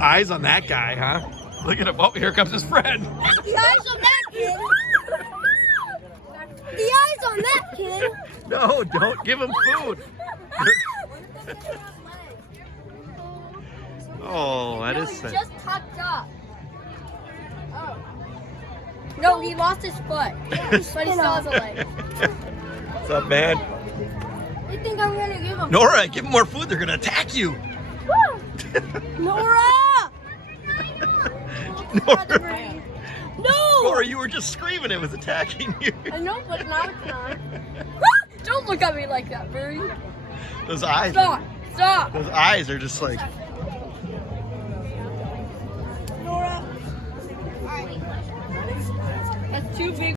Eyes on that guy, huh? Look at him. Oh, here comes his friend. The eyes on that kid. The eyes on that kid. No, don't give him food. Oh, that is sad. Just tucked up. Oh. No, he lost his foot, but he still has a leg. What's up, man? You think I'm gonna give him? Nora, give him more food. They're gonna attack you. Nora! Nora. No! Nora, you were just screaming. It was attacking you. I know, but now it's not. Don't look at me like that, Barry. Those eyes. Stop! Stop! Those eyes are just like. Nora. That's too big.